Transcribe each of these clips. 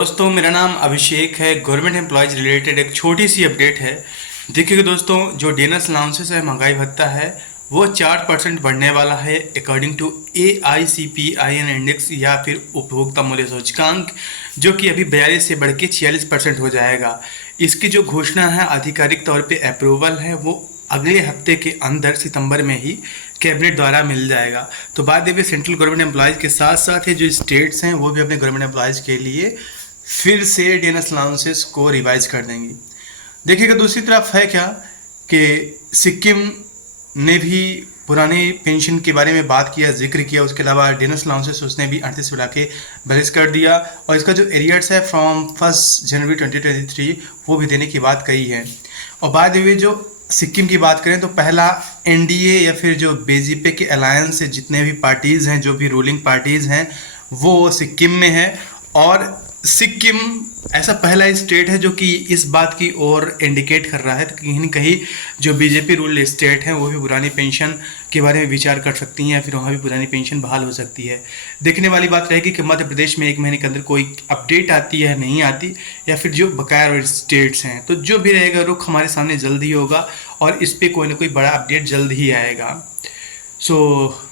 दोस्तों मेरा नाम अभिषेक है। गवर्नमेंट एम्प्लॉयज़ रिलेटेड एक छोटी सी अपडेट है। देखिए दोस्तों, जो डेनस अलाउंसेस है, महंगाई भत्ता है, वो 4% बढ़ने वाला है अकॉर्डिंग टू AICPIN इंडेक्स या फिर उपभोक्ता मूल्य सूचकांक, जो कि अभी 42 से बढ़ के 46% हो जाएगा। इसकी जो घोषणा है, आधिकारिक तौर पे अप्रूवल है, वो अगले हफ्ते के अंदर सितंबर में ही कैबिनेट द्वारा मिल जाएगा। तो बात ये सेंट्रल गवर्नमेंट एम्प्लॉयज़ के साथ साथ ही जो स्टेट्स हैं वो भी अपने गवर्नमेंट एम्प्लॉयज़ के लिए फिर से डेनस अलाउंसेस को रिवाइज कर देंगी। देखिएगा, दूसरी तरफ है क्या कि सिक्किम ने भी पुरानी पेंशन के बारे में बात किया, जिक्र किया। उसके अलावा डेनस अलाउंसेस उसने भी 38 बढ़ा के 42 कर दिया, और इसका जो एरियर्स है फ्रॉम 1 जनवरी 2023 वो भी देने की बात कही है। और बाद में जो सिक्किम की बात करें तो पहला NDA या फिर जो बीजेपी के अलायंस से जितने भी पार्टीज़ हैं, जो भी रूलिंग पार्टीज़ हैं, वो सिक्किम में है। और सिक्किम ऐसा पहला स्टेट है जो कि इस बात की ओर इंडिकेट कर रहा है कि कहीं न कहीं जो बीजेपी रूल स्टेट हैं वो भी पुरानी पेंशन के बारे में विचार कर सकती हैं, या फिर वहाँ भी पुरानी पेंशन बहाल हो सकती है। देखने वाली बात रहेगी कि मध्य प्रदेश में 1 महीने के अंदर कोई अपडेट आती है, नहीं आती, या फिर जो बकाया स्टेट्स हैं। तो जो भी रहेगा रुख हमारे सामने जल्द ही होगा, और इस पर कोई ना कोई बड़ा अपडेट जल्द ही आएगा। So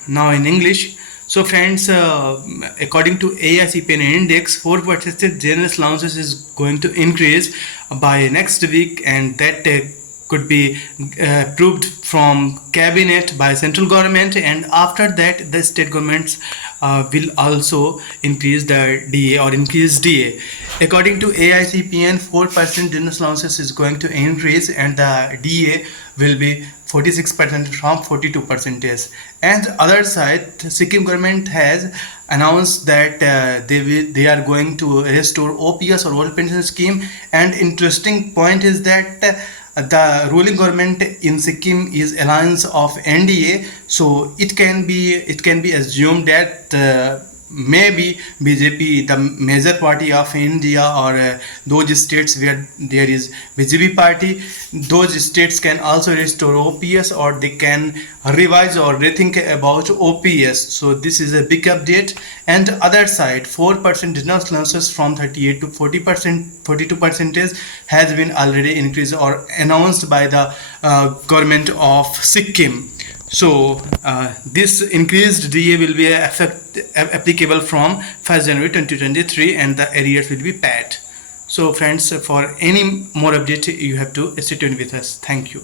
now in English, so friends, according to AICPN index, 4% general allowances is going to increase by next week, and that could be approved from cabinet by central government, and after that the state governments will also increase the DA or increase DA. According to AICPN, 4% general allowances is going to increase, and the DA will be 46% from 42%. And other side, Sikkim government has announced that they are going to restore OPS or old pension scheme. And interesting point is that the ruling government in Sikkim is alliance of NDA, so it can be assumed that maybe BJP, the major party of India, or those states where there is BJP party, those states can also restore OPS, or they can revise or rethink about OPS. So this is a big update. And other side, 4% general allowances from 38 to 40%, 42% has been already increased or announced by the government of Sikkim. So this increased DA will be applicable from 1st January 2023, and the arrears will be paid. So friends, for any more update you have to stay tuned with us. Thank you.